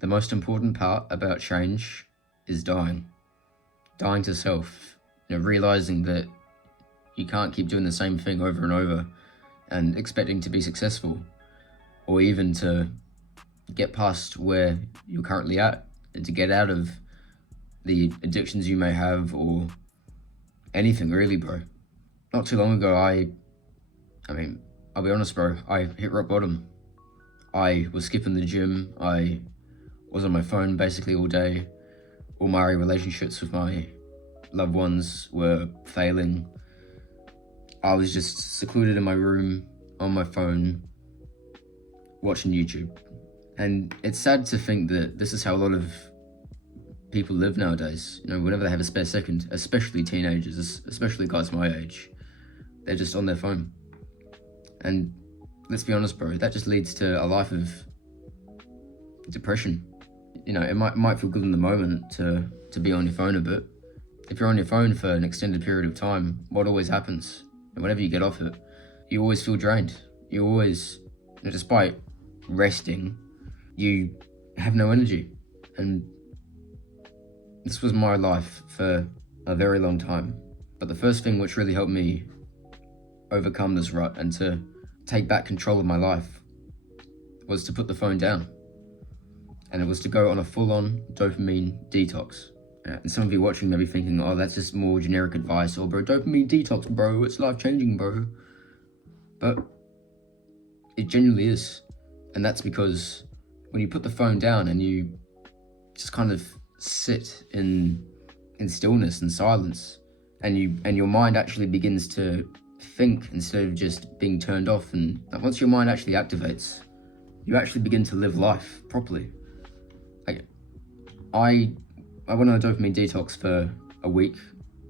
The most important part about change is dying. Dying to self. Realizing that you can't keep doing the same thing over and over and expecting to be successful, or even to get past where you're currently at and to get out of the addictions you may have, or anything really, bro. Not too long ago, I'll be honest, bro, I hit rock bottom. I was skipping the gym. I was on my phone basically all day. All my relationships with my loved ones were failing. I was just secluded in my room, on my phone, watching YouTube. And it's sad to think that this is how a lot of people live nowadays. Whenever they have a spare second, especially teenagers, especially guys my age, they're just on their phone. And let's be honest, bro, that just leads to a life of depression. It might feel good in the moment to be on your phone a bit. If you're on your phone for an extended period of time, what always happens? And whenever you get off it, you always feel drained. You always, despite resting, you have no energy. And this was my life for a very long time. But the first thing which really helped me overcome this rut and to take back control of my life was to put the phone down. And it was to go on a full-on dopamine detox. And some of you watching may be thinking, oh, that's just more generic advice, or bro, dopamine detox, bro, it's life-changing, bro. But it genuinely is. And that's because when you put the phone down and you just kind of sit in stillness and silence, and your mind actually begins to think instead of just being turned off, and once your mind actually activates, you actually begin to live life properly. I went on a dopamine detox for a week.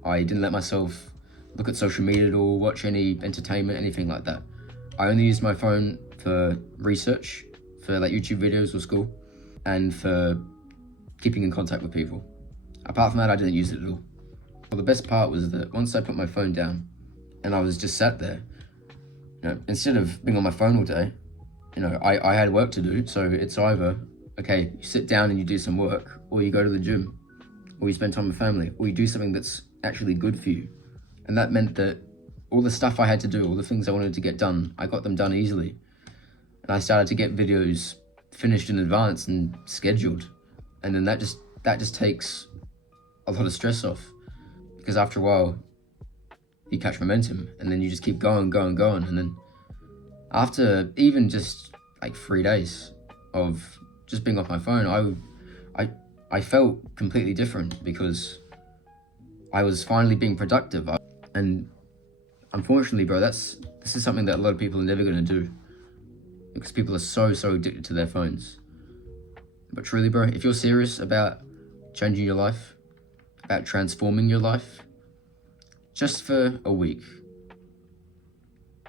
I didn't let myself look at social media at all, watch any entertainment, anything like that. I only used my phone for research, for YouTube videos or school, and for keeping in contact with people. Apart from that, I didn't use it at all. Well, the best part was that once I put my phone down and I was just sat there, instead of being on my phone all day, I had work to do. So it's either, okay, you sit down and you do some work, or you go to the gym, or you spend time with family, or you do something that's actually good for you. And that meant that all the stuff I had to do, all the things I wanted to get done, I got them done easily. And I started to get videos finished in advance and scheduled. And then that just takes a lot of stress off, because after a while you catch momentum and then you just keep going. And then after even just 3 days of just being off my phone, I felt completely different, because I was finally being productive. And unfortunately, bro, this is something that a lot of people are never going to do, because people are so addicted to their phones. But truly, bro, if you're serious about changing your life, about transforming your life, just for a week,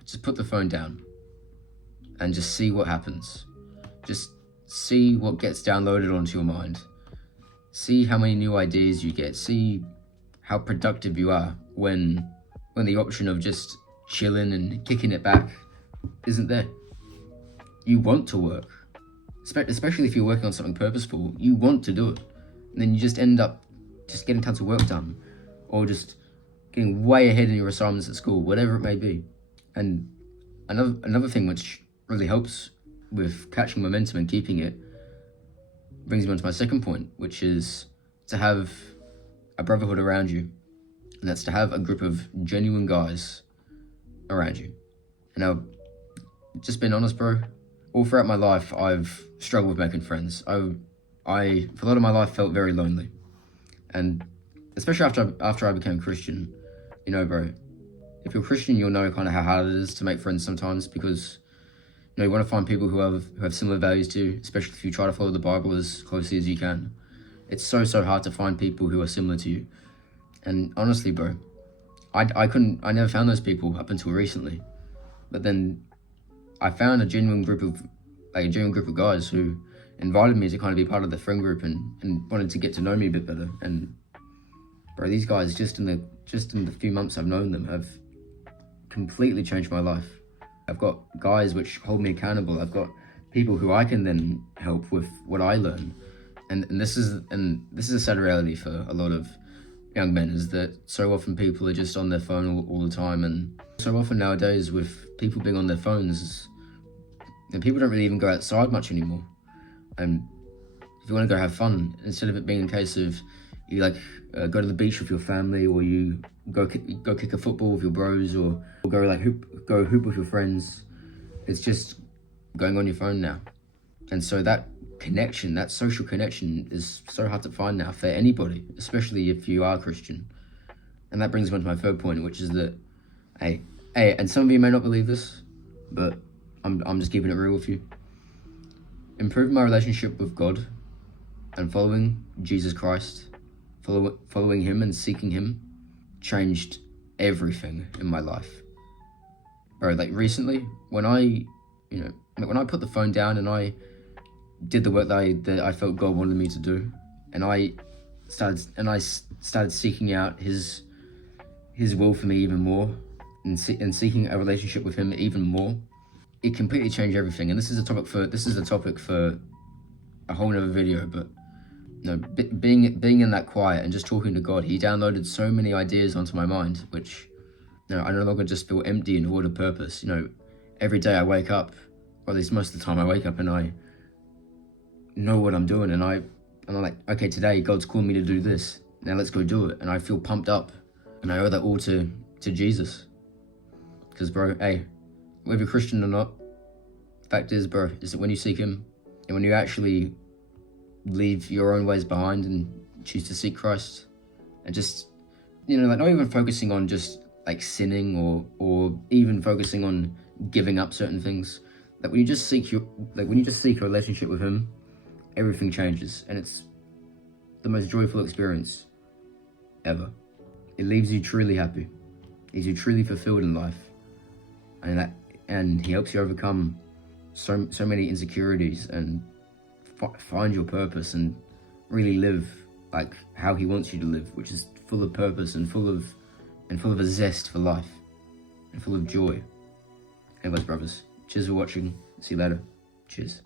just put the phone down and just see what happens. Just see what gets downloaded onto your mind. See how many new ideas you get. See how productive you are when the option of just chilling and kicking it back isn't there. You want to work, especially if you're working on something purposeful. You want to do it, and then you just end up just getting tons of work done, or just getting way ahead in your assignments at school, whatever it may be. And another thing which really helps with catching momentum and keeping it brings me on to my second point, which is to have a brotherhood around you. And that's to have a group of genuine guys around you. And I've just been honest, bro, all throughout my life, I've struggled with making friends. I for a lot of my life, felt very lonely. And especially after I became Christian, bro, if you're Christian, you'll know kind of how hard it is to make friends sometimes, because you want to find people who have similar values to you, especially if you try to follow the Bible as closely as you can. It's so hard to find people who are similar to you. And honestly, bro, I never found those people up until recently. But then I found a genuine group of guys who invited me to kind of be part of the friend group and wanted to get to know me a bit better. And bro, these guys, just in the few months I've known them, have completely changed my life. I've got guys which hold me accountable. I've got people who I can then help with what I learn. And this is a sad reality for a lot of young men, is that so often people are just on their phone all the time, and so often nowadays with people being on their phones, and people don't really even go outside much anymore. And if you want to go have fun, instead of it being a case of you go to the beach with your family, or you go kick a football with your bros, or go hoop with your friends, it's just going on your phone now. And so that connection, that social connection, is so hard to find now for anybody, especially if you are Christian. And that brings me on to my third point, which is that, and some of you may not believe this, but I'm just keeping it real with you. Improving my relationship with God and following Jesus Christ, following him and seeking him, changed everything in my life. Bro, like recently, when I put the phone down and I did the work that I felt God wanted me to do, and I started seeking out his will for me even more, and seeking a relationship with him even more, it completely changed everything. And this is a topic for a whole nother video. But being in that quiet and just talking to God, he downloaded so many ideas onto my mind, which I no longer just feel empty and void of purpose. Every day I wake up, or at least most of the time I wake up, and I know what I'm doing, and I'm like, okay, today God's calling me to do this. Now let's go do it. And I feel pumped up, and I owe that all to Jesus. Because, bro, whether you're Christian or not, fact is, bro, is that when you seek him, and when you actually leave your own ways behind and choose to seek Christ, and just, not even focusing on just sinning or even focusing on giving up certain things, when you just seek a relationship with him, everything changes, and it's the most joyful experience ever. It leaves you truly happy, leaves you truly fulfilled in life, and he helps you overcome so many insecurities and find your purpose and really live like how he wants you to live, which is full of purpose and full of a zest for life and full of joy. Anyways, brothers, cheers for watching. See you later. Cheers.